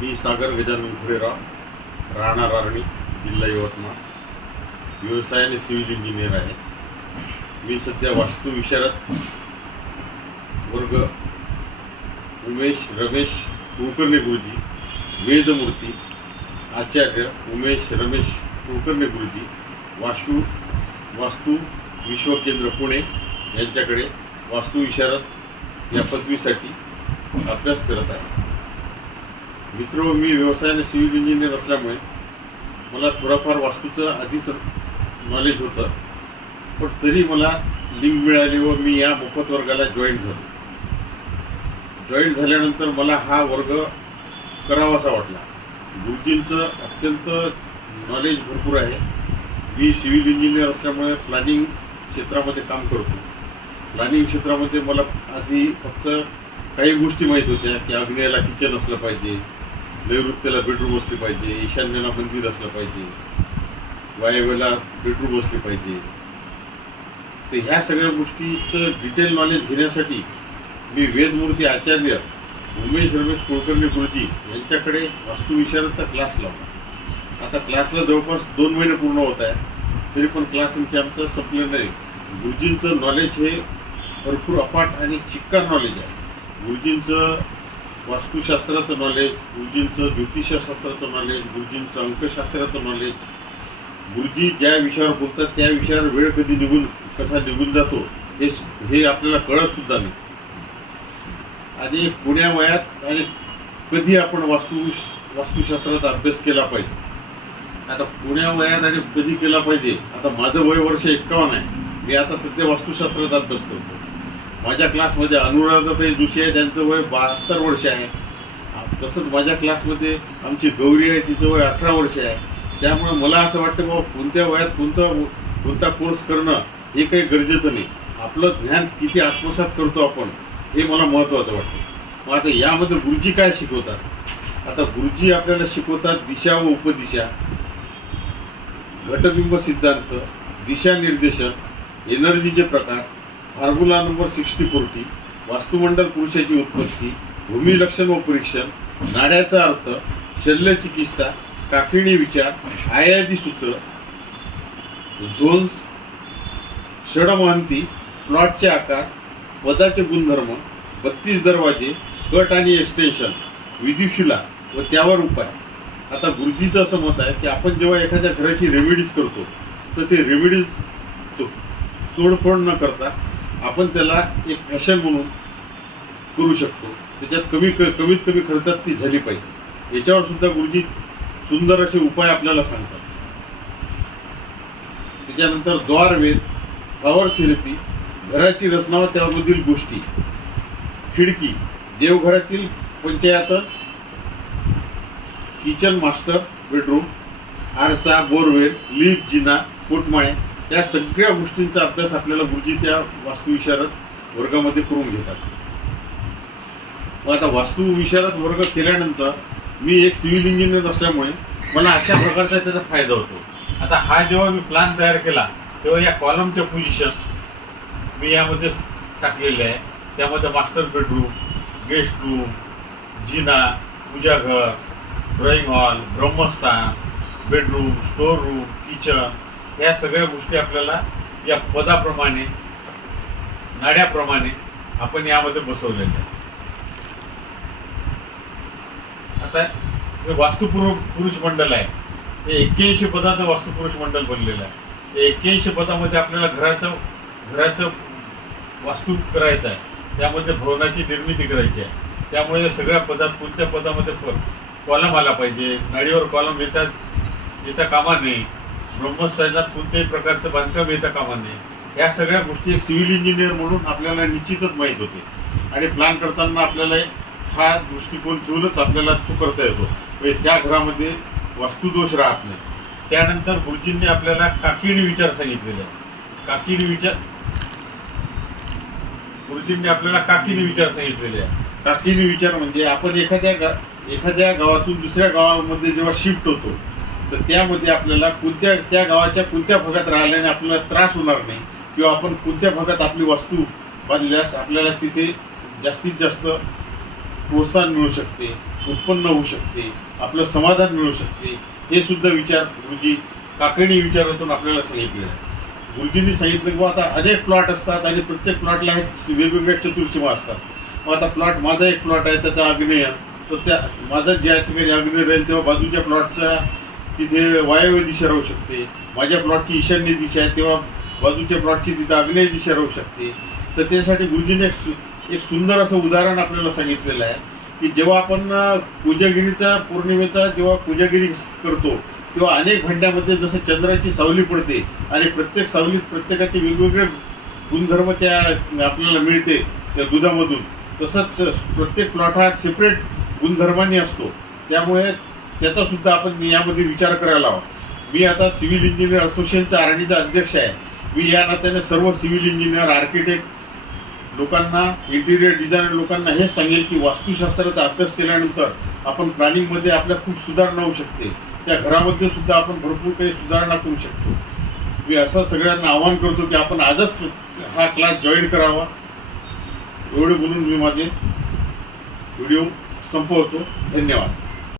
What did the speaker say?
मी सागर गजानन फुलेराव राहणार आर्णी जिल्हा यवतमाळ. व्यवसायाने सिव्हिल इंजिनियर आहे. मी सध्या वास्तुविशारद वर्ग उमेश रमेश कुलकर्णी गुरुजी वेदमूर्ती आचार्य उमेश रमेश कुलकर्णी गुरुजी वास्तू वास्तू विश्वकेंद्र पुणे यांच्याकडे वास्तुविशारद या पदवीसाठी अभ्यास करत आहे. मित्र मी व्यवसायाने सिव्हिल इंजिनियर असल्यामुळे मला थोडंफार वास्तूचं आधीच नॉलेज होतं. पण तरी मला लिंक मिळाली व मी या मोफत वर्गाला जॉईन झालो. जॉईन झाल्यानंतर मला हा वर्ग करावासा वाटला. गुरुजींचं अत्यंत नॉलेज भरपूर आहे. मी सिव्हिल इंजिनियर असल्यामुळे प्लॅनिंग क्षेत्रामध्ये काम करतो. प्लॅनिंग क्षेत्रामध्ये मला आधी फक्त काही गोष्टी माहीत होत्या की अग्नेयाला किचन असलं पाहिजे नैऋत्याला बेडरूम असले पाहिजे ईशान्येला मंदिर असलं पाहिजे वायव्याला बेडरूम असले पाहिजे. तर ह्या सगळ्या गोष्टीचं डिटेल नॉलेज घेण्यासाठी मी वेदमूर्ती आचार्य उमेश रमेश कुलकर्णी गुरुजी यांच्याकडे वास्तुविशारदचा क्लास लावला. आता क्लासला जवळपास दोन महिने पूर्ण होत आहे तरी पण क्लास आणखी आमचं संपलं नाही. गुरुजींचं नॉलेज हे भरपूर अफाट आणि चिक्कार नॉलेज आहे. गुरुजींचं वास्तुशास्त्राचं नॉलेज गुरुजींचं ज्योतिषशास्त्राचं नॉलेज गुरुजींचं अंकशास्त्राचं नॉलेज गुरुजी ज्या विषयावर बोलतात त्या विषयावर वेळ कधी निघून कसा निघून जातो हे हे आपल्याला कळत सुद्धा नाही. आणि पुण्या वयात आणि कधी आपण वास्तु वास्तुशास्त्राचा अभ्यास केला पाहिजे? आता पुण्या वयात आणि कधी केला पाहिजे? आता माझं वय वर्ष एक्कावन्न आहे. मी आता सध्या वास्तुशास्त्राचा अभ्यास करतो माझ्या क्लासमध्ये अनुराधाताई जोशी आहे त्यांचं वय बहात्तर वर्ष आहे. तसंच माझ्या क्लासमध्ये आमची गौरी आहे तिचं वय अठरा वर्ष आहे. त्यामुळे मला असं वाटतं बाबा कोणत्या वयात कोणता कोणता कोर्स करणं हे काही गरजेचं नाही. आपलं ज्ञान किती आत्मसात करतो आपण हे मला महत्त्वाचं वाटतं. मग आता यामध्ये गुरुजी काय शिकवतात? आता गुरुजी आपल्याला शिकवतात दिशा व उपदिशा. घटबिंब सिद्धांत दिशानिर्देशन एनर्जीचे प्रकार फॉर्म्युला नंबर सिक्स्टी फोर्टी वास्तुमंडल पुरुषाची उत्पत्ती भूमिलक्षण व परीक्षण नाड्याचा अर्थ शल्यचिकित्सा काकिणी विचार आयादी सूत्र झोन्स षडमहंती प्लॉटचे आकार पदाचे गुणधर्म बत्तीस दरवाजे कट आणि एक्सटेन्शन विदुशिला व त्यावर उपाय. आता गुरुजीचं असं मत आहे की आपण जेव्हा एखाद्या घराची रेमेडीज करतो तर ते रेमेडीज तो तोडफोड न करता आपण त्याला एक फॅशन म्हणून करू शकतो. त्याच्यात कमी क कमीत कमी खर्चात ती झाली पाहिजे. याच्यावर सुद्धा गुरुजी सुंदर असे उपाय आपल्याला सांगतात. त्याच्यानंतर द्वारवेद फ्लॉवर थेरपी घराची रचना त्यामधील गोष्टी खिडकी देवघरातील पंचायतन किचन मास्टर बेडरूम आरसा बोरवेल लीप जिना पोटमाळे या सगळ्या गोष्टींचा अभ्यास आपल्याला गुरुजी त्या वास्तुविशारद वर्गामध्ये करून घेतात. मग आता वास्तुविशारद वर्ग केल्यानंतर मी एक सिव्हिल इंजिनियर असल्यामुळे मला अशा प्रकारचा त्याचा फायदा होतो. आता हा जेव्हा मी प्लॅन तयार केला तेव्हा या कॉलमच्या पोझिशन मी यामध्ये टाकलेले आहे. त्यामध्ये मास्टर बेडरूम गेस्ट रूम जिना पूजाघर ड्रॉईंग हॉल ब्रह्मस्थान बेडरूम स्टोअर रूम किचन या सगळ्या गोष्टी आपल्याला या पदाप्रमाणे नाड्याप्रमाणे आपण यामध्ये बसवलेल्या आता हे वास्तुपूर्व पुरुष मंडल आहे. हे एक्क्याऐंशी पदाचं वास्तुपुरुष मंडल बनलेलं आहे. ते एक्क्याऐंशी पदामध्ये आपल्याला घराचं घराचं वास्तू करायचं आहे. त्यामध्ये भवनाची निर्मिती करायची आहे. त्यामुळे या सगळ्या पदात कोणत्या पदामध्ये कॉलम आला पाहिजे? नाडीवर कॉलम येतात येता कामा नये. ब्रह्मस्थानात कोणत्याही प्रकारचं बांधकाम येता कामा नये. या सगळ्या गोष्टी एक सिव्हिल इंजिनियर म्हणून आपल्याला निश्चितच माहीत होते. आणि प्लॅन करताना आपल्याला हा दृष्टिकोन ठेवूनच आपल्याला तो करता येतो. म्हणजे त्या घरामध्ये वास्तुदोष राहत नाही. त्यानंतर गुरुजींनी आपल्याला काकिणी विचार सांगितलेले आहे. काकिणी विचार गुरुजींनी आपल्याला काकिनी विचार सांगितलेले आहे. काकिनी विचार म्हणजे आपण एखाद्या गा एखाद्या गावातून दुसऱ्या गावामध्ये जेव्हा शिफ्ट होतो तर त्यामध्ये आपल्याला कोणत्या त्या गावाच्या कोणत्या भागात राहिल्याने आपल्याला त्रास होणार नाही किंवा आपण कोणत्या भागात आपली वस्तू बांधल्यास आपल्याला तिथे जास्तीत जास्त प्रोत्साहन मिळू शकते उत्पन्न होऊ शकते आपलं समाधान मिळू शकते हे सुद्धा विचार गुरुजी काकडी विचारातून आपल्याला सांगितलेलं आहे. गुरुजींनी सांगितलं की आता अनेक प्लॉट असतात आणि प्रत्येक प्लॉटला हे वेगवेगळ्या चतुर्सीमा असतात. मग आता प्लॉट माझा एक प्लॉट आहे त्याचा आग्नेय तर त्या माझा ज्या ठिकाणी आग्नेय राहील तेव्हा बाजूच्या प्लॉटचा तिथे वायव्य दिशा राहू शकते. माझ्या प्लॉटची ईशान्य दिशा आहे तेव्हा बाजूच्या प्लॉटची तिथे आग्नेय दिशा राहू शकते. तर त्यासाठी गुरुजीने एक सु एक सुंदर असं उदाहरण आपल्याला सांगितलेलं आहे की जेव्हा आपण पूजागिरीचा पौर्णिमेचा जेव्हा पूजागिरी करतो तेव्हा अनेक भांड्यामध्ये जसं चंद्राची सावली पडते आणि प्रत्येक सावलीत प्रत्येकाचे वेगवेगळे गुणधर्म त्या आपल्याला मिळते त्या दुधामधून तसंच प्रत्येक प्लॉट हा सेपरेट गुणधर्माने असतो. त्यामुळे त्याचा सुद्धा आपण यामध्ये विचार करायला हवा. मी आता सिव्हिल इंजिनियर असोसिएशनच्या आरणीचा अध्यक्ष आहे. मी या नात्याने सर्व सिव्हिल इंजिनियर आर्किटेक्ट लोकांना इंटिरियर डिझायनर लोकांना हेच सांगेल की वास्तुशास्त्राचा अभ्यास केल्यानंतर आपण प्लॅनिंगमध्ये आपल्या खूप सुधारणा होऊ शकते. त्या घरामध्ये सुद्धा आपण भरपूर काही सुधारणा करू शकतो. मी असं सगळ्यांना आवाहन करतो की आपण आजच हा क्लास जॉईन करावा. एवढे बोलून मी माझे व्हिडिओ संपवतो. धन्यवाद.